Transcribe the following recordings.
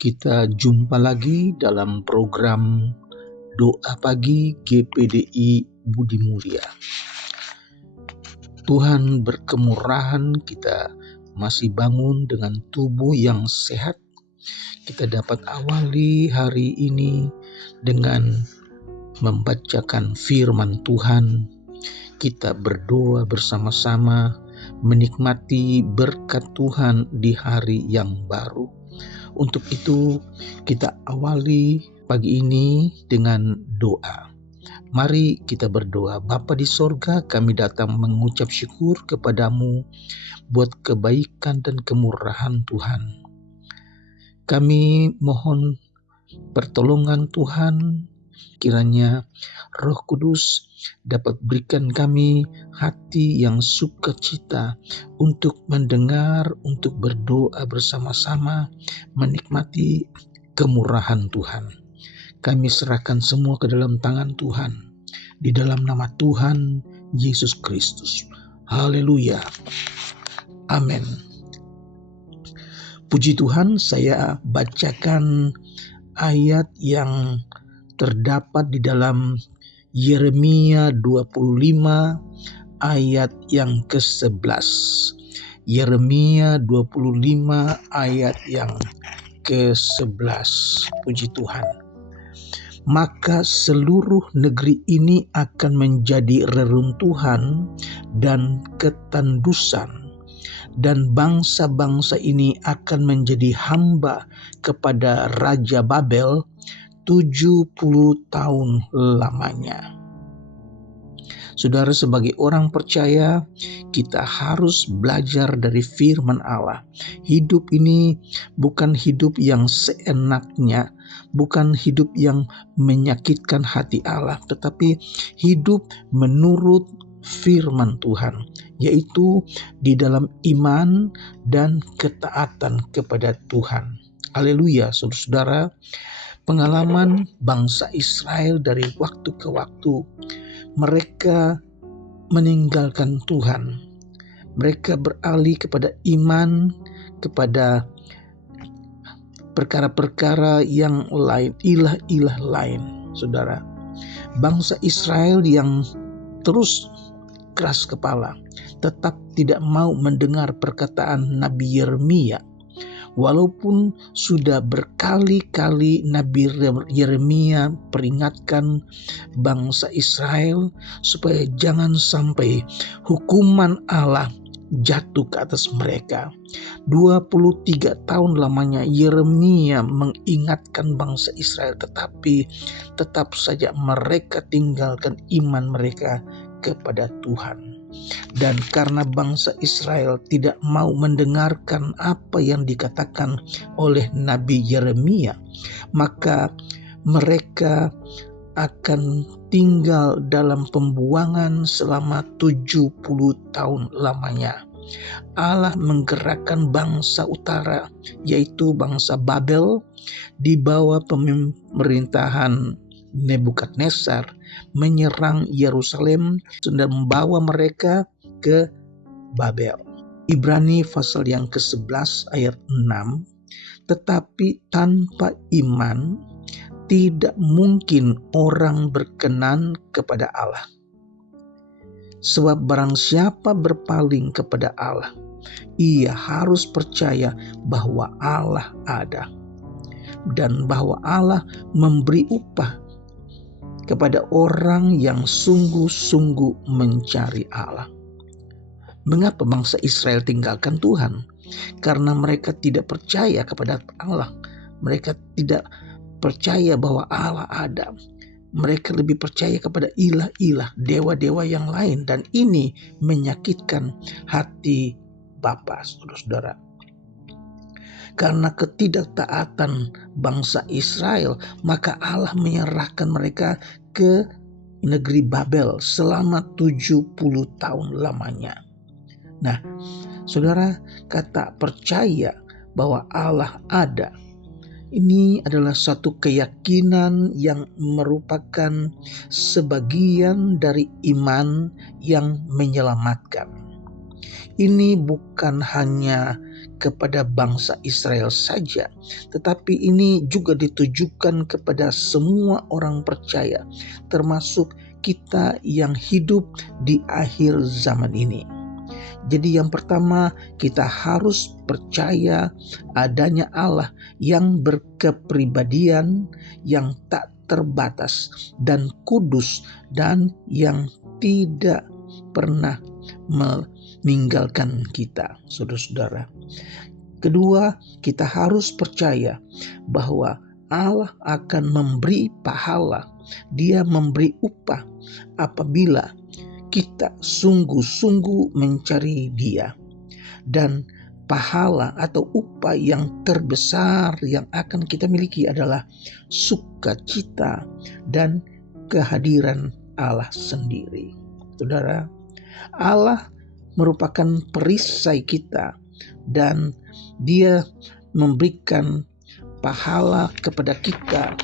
Kita jumpa lagi dalam program Doa Pagi GPDI Budi Mulia. Tuhan berkemurahan, kita masih bangun dengan tubuh yang sehat. Kita dapat awali hari ini dengan membacakan firman Tuhan. Kita berdoa bersama-sama, menikmati berkat Tuhan di hari yang baru. Untuk itu, kita awali pagi ini dengan doa. Mari kita berdoa. Bapa di sorga, kami datang mengucap syukur kepadamu buat kebaikan dan kemurahan Tuhan. Kami mohon pertolongan Tuhan, kiranya Roh Kudus dapat berikan kami hati yang sukacita untuk mendengar, untuk berdoa bersama-sama, menikmati kemurahan Tuhan. Kami serahkan semua ke dalam tangan Tuhan, di dalam nama Tuhan Yesus Kristus. Haleluya. Amin. Puji Tuhan, saya bacakan ayat yang terdapat di dalam Yeremia 25 ayat yang ke-11. Yeremia 25 ayat yang ke-11. Puji Tuhan. Maka seluruh negeri ini akan menjadi reruntuhan dan ketandusan, dan bangsa-bangsa ini akan menjadi hamba kepada Raja Babel 70 tahun lamanya. Saudara, sebagai orang percaya, kita harus belajar dari firman Allah. Hidup ini bukan hidup yang seenaknya, bukan hidup yang menyakitkan hati Allah, tetapi hidup menurut firman Tuhan, yaitu di dalam iman dan ketaatan kepada Tuhan. Haleluya, saudara-saudara. Pengalaman bangsa Israel dari waktu ke waktu, mereka meninggalkan Tuhan. Mereka beralih kepada iman, kepada perkara-perkara yang lain, ilah-ilah lain. Saudara, bangsa Israel yang terus keras kepala, tetap tidak mau mendengar perkataan Nabi Yeremia. Walaupun sudah berkali-kali Nabi Yeremia peringatkan bangsa Israel supaya jangan sampai hukuman Allah jatuh ke atas mereka. 23 tahun lamanya Yeremia mengingatkan bangsa Israel, tetapi tetap saja mereka tinggalkan iman mereka kepada Tuhan. Dan karena bangsa Israel tidak mau mendengarkan apa yang dikatakan oleh Nabi Yeremia, maka mereka akan tinggal dalam pembuangan selama 70 tahun lamanya. Allah menggerakkan bangsa utara, yaitu bangsa Babel, di bawah pemerintahan Nebukadnezar, menyerang Yerusalem dan membawa mereka ke Babel. Ibrani pasal yang ke-11 ayat 6. Tetapi tanpa iman tidak mungkin orang berkenan kepada Allah. Sebab barang siapa berpaling kepada Allah, ia harus percaya bahwa Allah ada, dan bahwa Allah memberi upah kepada orang yang sungguh-sungguh mencari Allah. Mengapa bangsa Israel tinggalkan Tuhan? Karena mereka tidak percaya kepada Allah. Mereka tidak percaya bahwa Allah ada. Mereka lebih percaya kepada ilah-ilah, dewa-dewa yang lain, dan ini menyakitkan hati Bapa, saudara-saudara. Karena ketidaktaatan bangsa Israel, maka Allah menyerahkan mereka ke negeri Babel selama 70 tahun lamanya. Nah, saudara, kata percaya bahwa Allah ada, ini adalah satu keyakinan yang merupakan sebagian dari iman yang menyelamatkan. Ini bukan hanya kepada bangsa Israel saja, tetapi ini juga ditujukan kepada semua orang percaya, termasuk kita yang hidup di akhir zaman ini. Jadi yang pertama, kita harus percaya adanya Allah yang berkepribadian, yang tak terbatas dan kudus, dan yang tidak pernah meninggalkan kita, saudara-saudara. Kedua, kita harus percaya bahwa Allah akan memberi pahala, Dia memberi upah apabila kita sungguh-sungguh mencari Dia. Dan pahala atau upah yang terbesar yang akan kita miliki adalah sukacita dan kehadiran Allah sendiri. Saudara, Allah merupakan perisai kita dan Dia memberikan pahala kepada kita.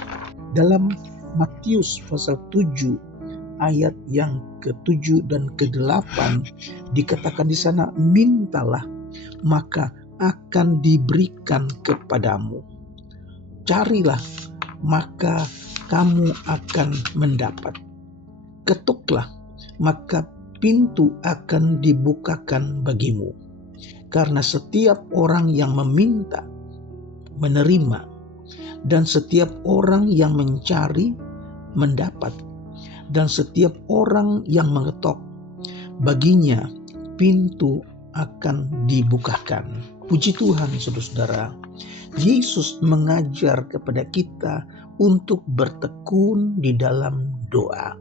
Dalam Matius pasal 7 ayat yang ke-7 dan ke-8 dikatakan di sana, mintalah maka akan diberikan kepadamu. Carilah maka kamu akan mendapat. Ketuklah maka pintu akan dibukakan bagimu. Karena setiap orang yang meminta menerima, dan setiap orang yang mencari mendapat, dan setiap orang yang mengetok baginya pintu akan dibukakan. Puji Tuhan, saudara-saudara. Yesus mengajar kepada kita untuk bertekun di dalam doa.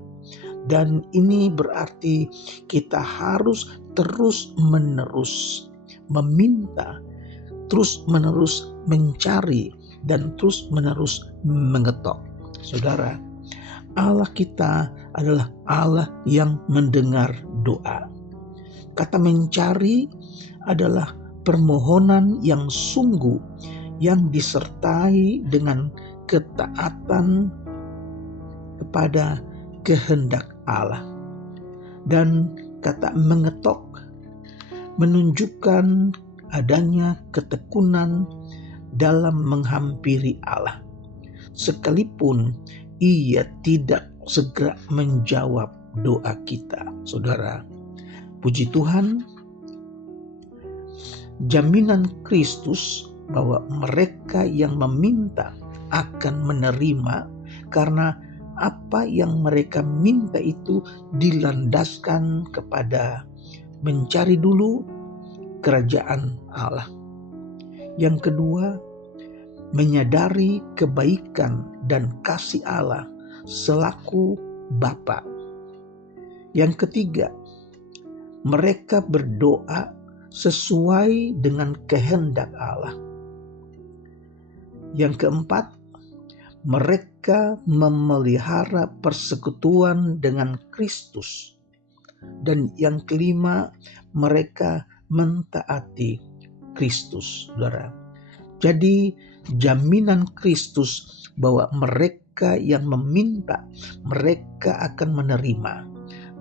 Dan ini berarti kita harus terus-menerus meminta, terus-menerus mencari, dan terus-menerus mengetok. Saudara, Allah kita adalah Allah yang mendengar doa. Kata mencari adalah permohonan yang sungguh, yang disertai dengan ketaatan kepada kehendak Allah. Dan kata mengetok menunjukkan adanya ketekunan dalam menghampiri Allah, sekalipun Ia tidak segera menjawab doa kita. Saudara, puji Tuhan, jaminan Kristus bahwa mereka yang meminta akan menerima, karena apa yang mereka minta itu dilandaskan kepada mencari dulu kerajaan Allah. Yang kedua, menyadari kebaikan dan kasih Allah selaku Bapa. Yang ketiga, mereka berdoa sesuai dengan kehendak Allah. Yang keempat, mereka memelihara persekutuan dengan Kristus. Dan yang kelima, mereka mentaati Kristus, saudara. Jadi jaminan Kristus bahwa mereka yang meminta, mereka akan menerima.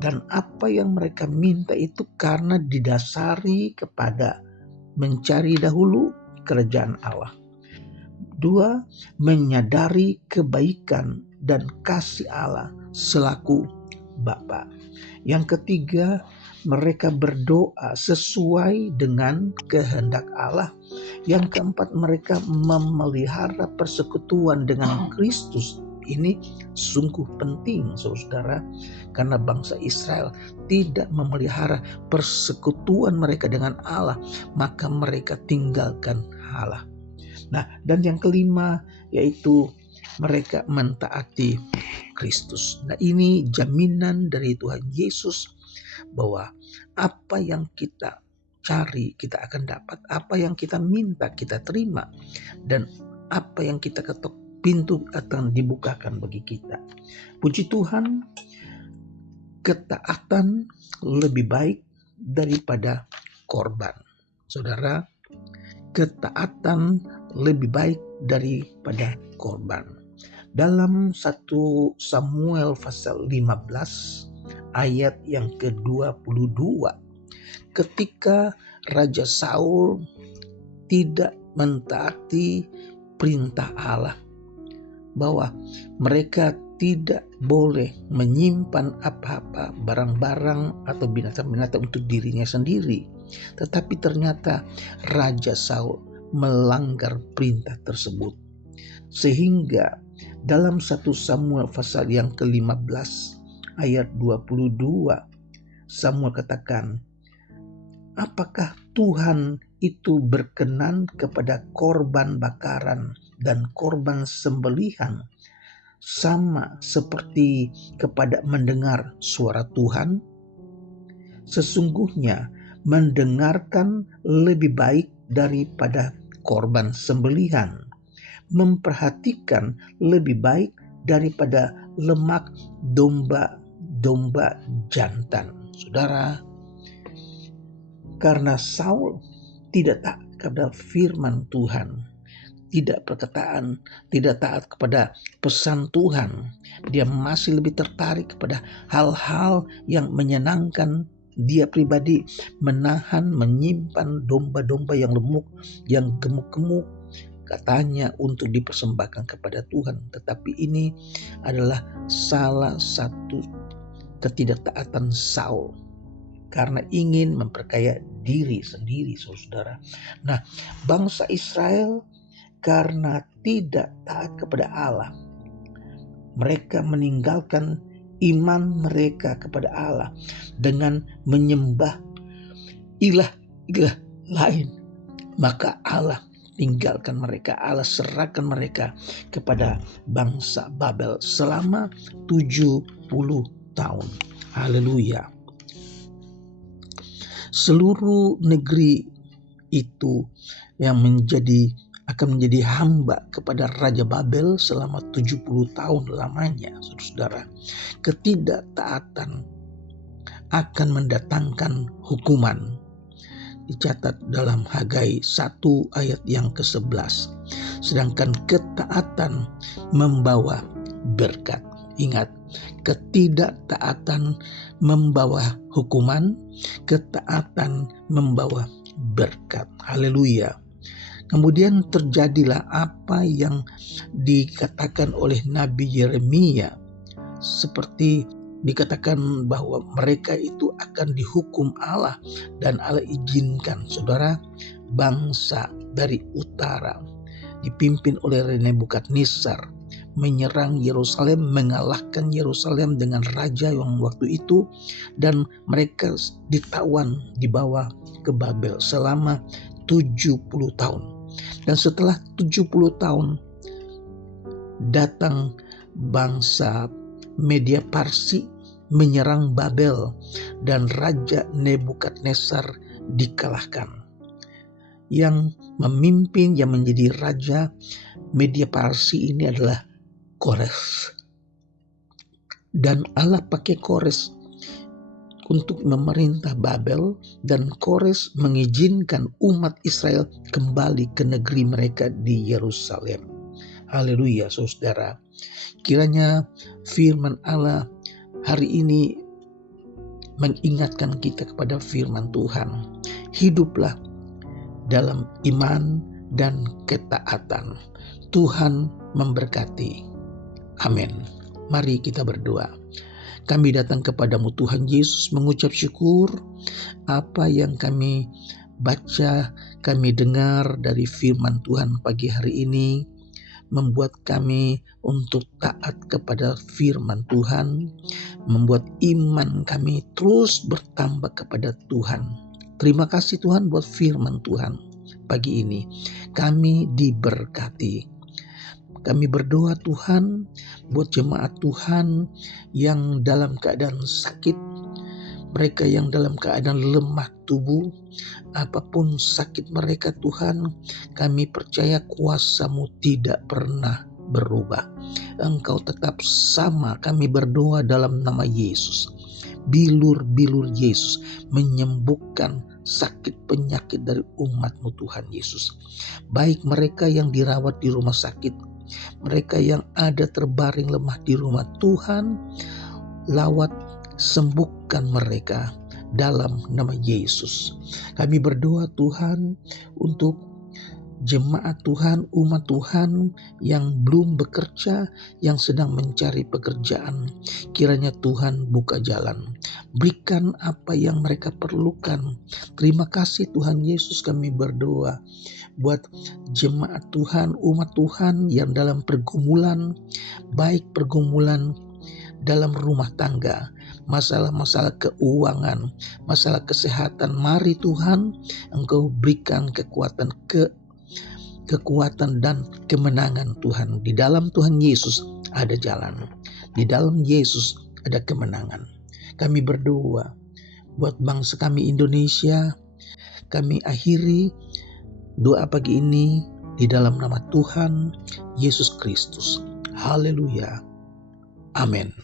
Dan apa yang mereka minta itu karena didasari kepada mencari dahulu kerajaan Allah. Dua, menyadari kebaikan dan kasih Allah selaku Bapa. Yang ketiga, mereka berdoa sesuai dengan kehendak Allah. Yang keempat, mereka memelihara persekutuan dengan Kristus. Ini sungguh penting, saudara, karena bangsa Israel tidak memelihara persekutuan mereka dengan Allah, maka mereka tinggalkan Allah. Nah, dan yang kelima yaitu mereka mentaati Kristus. Nah, ini jaminan dari Tuhan Yesus bahwa apa yang kita cari kita akan dapat, apa yang kita minta kita terima, dan apa yang kita ketok pintu akan dibukakan bagi kita. Puji Tuhan, ketaatan lebih baik daripada korban. Saudara, ketaatan lebih baik daripada korban. Dalam 1 Samuel pasal 15 ayat yang ke-22, ketika Raja Saul tidak mentaati perintah Allah, bahwa mereka tidak boleh menyimpan apa-apa, barang-barang atau binatang-binatang untuk dirinya sendiri. Tetapi ternyata Raja Saul melanggar perintah tersebut. Sehingga dalam 1 Samuel pasal yang ke-15 ayat 22, Samuel katakan, apakah Tuhan itu berkenan kepada korban bakaran dan korban sembelihan sama seperti kepada mendengar suara Tuhan? Sesungguhnya mendengarkan lebih baik daripada korban sembelihan, memperhatikan lebih baik daripada lemak domba-domba jantan. Saudara, karena Saul tidak taat kepada firman Tuhan, tidak taat kepada pesan Tuhan, dia masih lebih tertarik kepada hal-hal yang menyenangkan dia pribadi, menyimpan domba-domba yang gemuk-gemuk, katanya untuk dipersembahkan kepada Tuhan. Tetapi ini adalah salah satu ketidaktaatan Saul karena ingin memperkaya diri sendiri, saudara. Nah, bangsa Israel karena tidak taat kepada Allah, mereka meninggalkan iman mereka kepada Allah dengan menyembah ilah-ilah lain. Maka Allah tinggalkan mereka, Allah serahkan mereka kepada bangsa Babel selama 70 tahun. Haleluya. Seluruh negeri itu yang akan menjadi hamba kepada Raja Babel selama 70 tahun lamanya, saudara. Ketidaktaatan akan mendatangkan hukuman. Dicatat dalam Hagai 1 ayat yang ke-11. Sedangkan ketaatan membawa berkat. Ingat, ketidaktaatan membawa hukuman, ketaatan membawa berkat. Haleluya. Kemudian terjadilah apa yang dikatakan oleh Nabi Yeremia, seperti dikatakan bahwa mereka itu akan dihukum Allah, dan Allah izinkan, saudara, bangsa dari utara dipimpin oleh Nebukadnezar menyerang Yerusalem, mengalahkan Yerusalem dengan raja yang waktu itu, dan mereka ditawan, dibawa ke Babel selama 70 tahun. Dan setelah 70 tahun datang bangsa Media Parsi menyerang Babel, dan Raja Nebukadnezar dikalahkan. Yang memimpin, yang menjadi raja Media Parsi ini adalah Kores. Dan Allah pakai Kores untuk memerintah Babel, dan Kores mengizinkan umat Israel kembali ke negeri mereka di Yerusalem. Haleluya, saudara. Kiranya firman Allah hari ini mengingatkan kita kepada firman Tuhan. Hiduplah dalam iman dan ketaatan. Tuhan memberkati. Amin. Mari kita berdoa. Kami datang kepadamu Tuhan Yesus, mengucap syukur apa yang kami baca, kami dengar dari firman Tuhan pagi hari ini, membuat kami untuk taat kepada firman Tuhan, membuat iman kami terus bertambah kepada Tuhan. Terima kasih Tuhan buat firman Tuhan pagi ini. Kami diberkati. Kami berdoa Tuhan buat jemaat Tuhan yang dalam keadaan sakit, mereka yang dalam keadaan lemah tubuh, apapun sakit mereka Tuhan, kami percaya kuasa-Mu tidak pernah berubah. Engkau tetap sama. Kami berdoa dalam nama Yesus. Bilur-bilur Yesus menyembuhkan sakit penyakit dari umat-Mu Tuhan Yesus. Baik mereka yang dirawat di rumah sakit, mereka yang ada terbaring lemah di rumah, Tuhan lawat, sembuhkan mereka dalam nama Yesus. Kami berdoa Tuhan untuk jemaat Tuhan, umat Tuhan yang belum bekerja, yang sedang mencari pekerjaan. Kiranya Tuhan buka jalan, berikan apa yang mereka perlukan. Terima kasih Tuhan Yesus, kami berdoa buat jemaat Tuhan, umat Tuhan yang dalam pergumulan, baik pergumulan dalam rumah tangga, masalah-masalah keuangan, masalah kesehatan. Mari Tuhan, Engkau berikan kekuatan dan kemenangan Tuhan. Di dalam Tuhan Yesus ada jalan. Di dalam Yesus ada kemenangan. Kami berdoa buat bangsa kami Indonesia. Kami akhiri doa pagi ini di dalam nama Tuhan Yesus Kristus. Haleluya. Amin.